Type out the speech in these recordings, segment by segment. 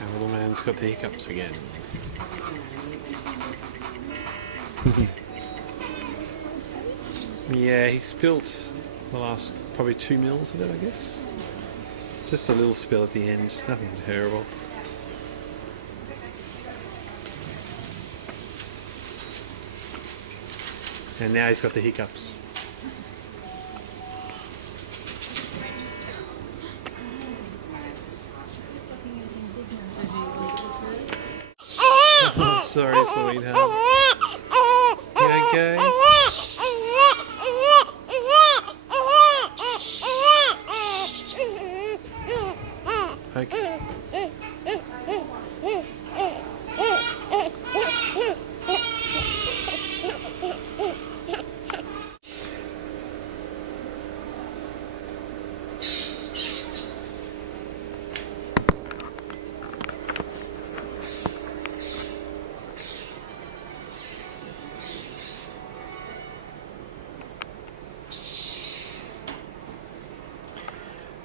Our little man's got the hiccups again. Yeah, he spilt the last probably 2 mils of it, I guess. Just a little spill at the end, nothing terrible. And now he's got the hiccups. Oh, sorry, sweetheart. You okay? Okay.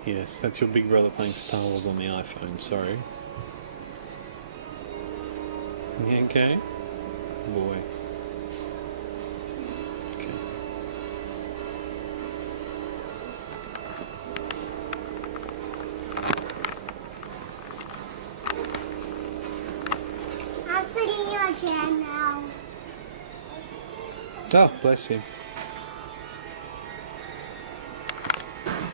Yes, that's your big brother playing Star Wars on the iPhone, sorry. You okay? Boy. Okay. I'm sitting in your chair now. Oh, bless you.